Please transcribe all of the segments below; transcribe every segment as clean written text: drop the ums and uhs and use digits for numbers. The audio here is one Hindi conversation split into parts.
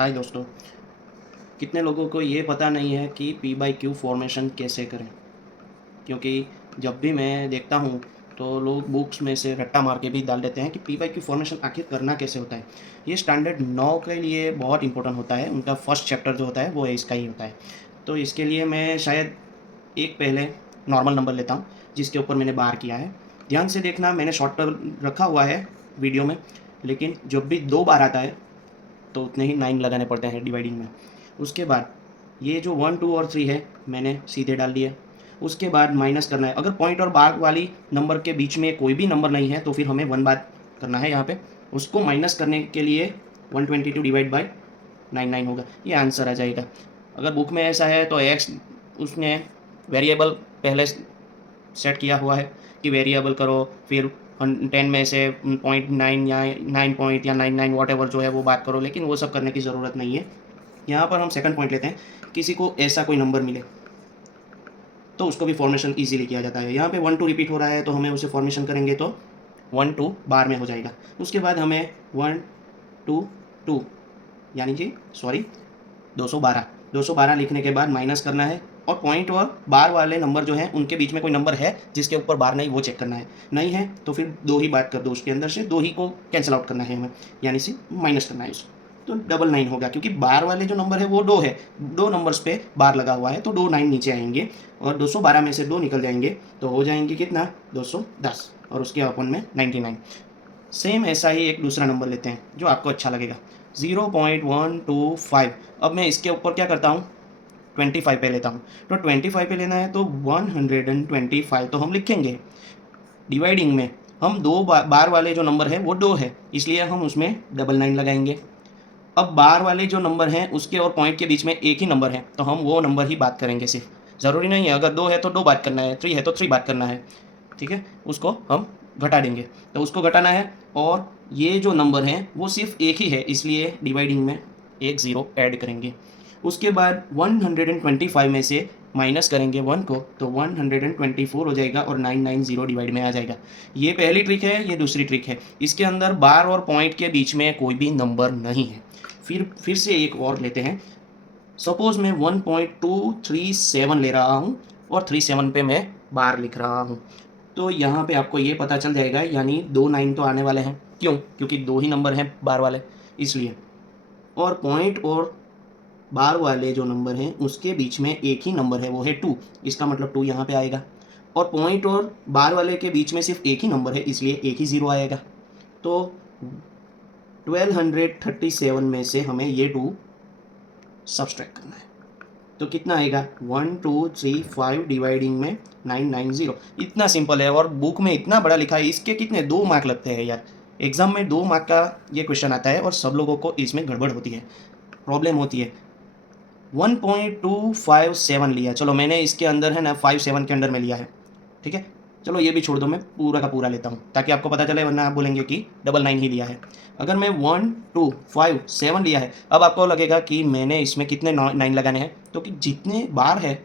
हाय दोस्तों। कितने लोगों को ये पता नहीं है कि पी बाई क्यू फॉर्मेशन कैसे करें। क्योंकि जब भी मैं देखता हूँ तो लोग बुक्स में से रट्टा मार के भी डाल देते हैं कि पी बाई क्यू फॉर्मेशन आखिर करना कैसे होता है। ये स्टैंडर्ड 9 के लिए बहुत इंपॉर्टेंट होता है। उनका फर्स्ट चैप्टर जो होता है वो इसका ही होता है। तो इसके लिए मैं शायद एक पहले नॉर्मल नंबर लेता हूँ जिसके ऊपर मैंने बार किया है। ध्यान से देखना, मैंने शॉर्ट टर्म रखा हुआ है वीडियो में, लेकिन जब भी 2 बार आता है तो उतने ही 9 लगाने पड़ते हैं डिवाइडिंग में। उसके बाद ये जो 1 2 और 3 है मैंने सीधे डाल दिया। उसके बाद माइनस करना है। अगर पॉइंट और बार वाली नंबर के बीच में कोई भी नंबर नहीं है तो फिर हमें 1 बार करना है यहाँ पे। उसको माइनस करने के लिए 122 डिवाइड बाय 99 होगा, ये आंसर आ जाएगा। अगर बुक में ऐसा है तो एक्स उसने वेरिएबल पहले सेट किया हुआ है कि वेरिएबल करो, फिर 10 में से 0.9 या 9 पॉइंट या 99 वॉट एवर जो है वो बात करो, लेकिन वो सब करने की ज़रूरत नहीं है। यहाँ पर हम सेकंड पॉइंट लेते हैं। किसी को ऐसा कोई नंबर मिले तो उसको भी फॉर्मेशन इजीली किया जाता है। यहाँ पे 1 2 रिपीट हो रहा है तो हमें उसे फॉर्मेशन करेंगे तो 1 2 बार में हो जाएगा। उसके बाद हमें 1 2 2 यानी कि सॉरी 212 लिखने के बाद माइनस करना है। और पॉइंट और बार वाले नंबर जो हैं उनके बीच में कोई नंबर है जिसके ऊपर बार नहीं, वो चेक करना है। नहीं है तो फिर 2 ही बात कर दो, उसके अंदर से 2 ही को कैंसिल आउट करना है हमें, यानी से माइनस करना है उसको। तो 99 होगा, क्योंकि बार वाले जो नंबर है वो 2 है, 2 नंबर्स पे बार लगा हुआ है तो 2 9 नीचे आएंगे और 212 में से 2 निकल जाएंगे तो हो जाएंगे कितना 210 और उसके अपन में 99। सेम ऐसा ही एक दूसरा नंबर लेते हैं जो आपको अच्छा लगेगा, 0.125। अब मैं इसके ऊपर क्या करता हूँ, 25 पे लेता हूँ। तो 25 पे लेना है तो 125 तो हम लिखेंगे। डिवाइडिंग में हम दो बार वाले जो नंबर है वो 2 है, इसलिए हम उसमें 99 लगाएंगे। अब बार वाले जो नंबर हैं उसके और पॉइंट के बीच में एक ही नंबर है तो हम वो नंबर ही बात करेंगे सिर्फ। ज़रूरी नहीं है अगर 2 है तो 2 बात करना है, 3 है तो 3 बात करना है। ठीक है, उसको हम घटा देंगे तो उसको घटाना है। और ये जो नंबर हैं वो सिर्फ एक ही है, इसलिए डिवाइडिंग में एक ज़ीरो ऐड करेंगे। उसके बाद 125 में से माइनस करेंगे 1 को तो 124 हो जाएगा और 990 डिवाइड में आ जाएगा। ये पहली ट्रिक है, ये दूसरी ट्रिक है। इसके अंदर बार और पॉइंट के बीच में कोई भी नंबर नहीं है। फिर से एक और लेते हैं। सपोज मैं 1.237 ले रहा हूँ और 37 पे मैं बार लिख रहा हूँ। तो यहाँ पे आपको ये पता चल जाएगा, यानी 2 9 तो आने वाले हैं। क्यों? क्योंकि 2 ही नंबर हैं बार वाले, इसलिए। और पॉइंट और बार वाले जो नंबर हैं उसके बीच में एक ही नंबर है, वो है 2। इसका मतलब 2 यहाँ पे आएगा। और पॉइंट और बार वाले के बीच में सिर्फ एक ही नंबर है, इसलिए एक ही ज़ीरो आएगा। तो 1237 में से हमें ये 2 सब्सट्रैक्ट करना है तो कितना आएगा 1235 डिवाइडिंग में 990। इतना सिंपल है और बुक में इतना बड़ा लिखा है। इसके कितने 2 मार्क लगते हैं यार। एग्जाम में 2 मार्क का ये क्वेश्चन आता है और सब लोगों को इसमें गड़बड़ होती है, प्रॉब्लम होती है। 1.257 लिया, चलो मैंने इसके अंदर है ना 57 के अंडर में लिया है। ठीक है, चलो ये भी छोड़ दो, मैं पूरा का पूरा लेता हूँ ताकि आपको पता चले, वरना आप बोलेंगे कि 99 ही लिया है। अगर मैं 1257 लिया है, अब आपको लगेगा कि मैंने इसमें कितने 9 लगाने हैं, तो कि जितने बार है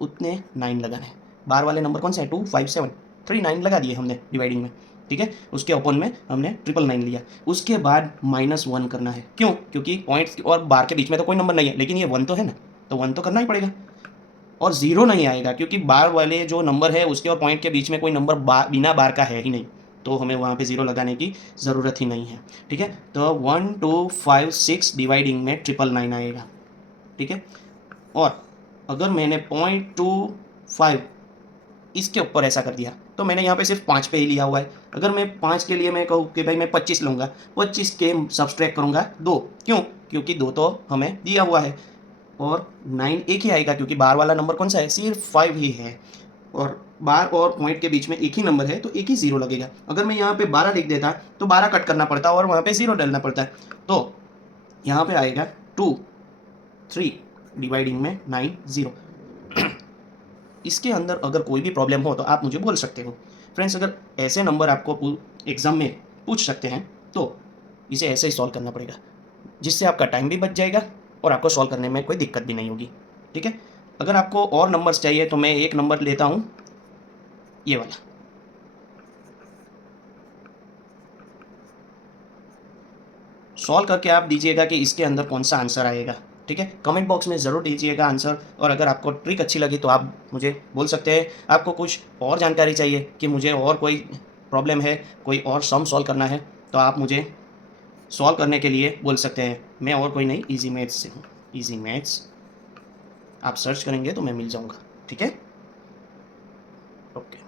उतने 9 लगाने हैं। बार वाले नंबर कौन से हैं 257, 39 लगा दिए हमने डिवाइडिंग में। ठीक है, उसके ओपन में हमने 999 लिया। उसके बाद -1 करना है। क्यों? क्योंकि पॉइंट्स और बार के बीच में तो कोई नंबर नहीं है, लेकिन ये 1 तो है ना, तो 1 तो करना ही पड़ेगा। और ज़ीरो नहीं आएगा क्योंकि बार वाले जो नंबर है उसके और पॉइंट के बीच में कोई नंबर बिना बार का है ही नहीं, तो हमें वहाँ पे ज़ीरो लगाने की ज़रूरत ही नहीं है। ठीक है, तो 1256 डिवाइडिंग में 999 आएगा। ठीक है, और अगर मैंने 0.25 इसके ऊपर ऐसा कर दिया तो मैंने यहाँ पे सिर्फ 5 पे ही लिया हुआ है। अगर मैं 5 के लिए मैं कहूँ कि भाई मैं 25 लूँगा, 25 के सब्सट्रैक्ट करूँगा 2। क्यों? क्योंकि 2 तो हमें दिया हुआ है और 9 एक ही आएगा क्योंकि बार वाला नंबर कौन सा है, सिर्फ 5 ही है। और बार और पॉइंट के बीच में एक ही नंबर है तो एक ही ज़ीरो लगेगा। अगर मैं यहाँ पे 12 लिख देता तो 12 कट करना पड़ता और वहाँ पे ज़ीरो डालना पड़ता है। तो यहाँ पे आएगा 2 3 डिवाइडिंग में 90। इसके अंदर अगर कोई भी प्रॉब्लम हो तो आप मुझे बोल सकते हो। फ्रेंड्स, अगर ऐसे नंबर आपको एग्ज़ाम में पूछ सकते हैं तो इसे ऐसे ही सॉल्व करना पड़ेगा, जिससे आपका टाइम भी बच जाएगा और आपको सॉल्व करने में कोई दिक्कत भी नहीं होगी। ठीक है, अगर आपको और नंबर्स चाहिए तो मैं एक नंबर लेता हूँ, ये वाला। सॉल्व करके आप दीजिएगा कि इसके अंदर कौन सा आंसर आएगा। ठीक है, कमेंट बॉक्स में ज़रूर दीजिएगा आंसर। और अगर आपको ट्रिक अच्छी लगी तो आप मुझे बोल सकते हैं। आपको कुछ और जानकारी चाहिए कि मुझे और कोई प्रॉब्लम है, कोई और सम सॉल्व करना है, तो आप मुझे सॉल्व करने के लिए बोल सकते हैं। मैं और कोई नहीं, इजी मैथ्स से हूँ। इजी मैथ्स आप सर्च करेंगे तो मैं मिल जाऊँगा। ठीक है, ओके।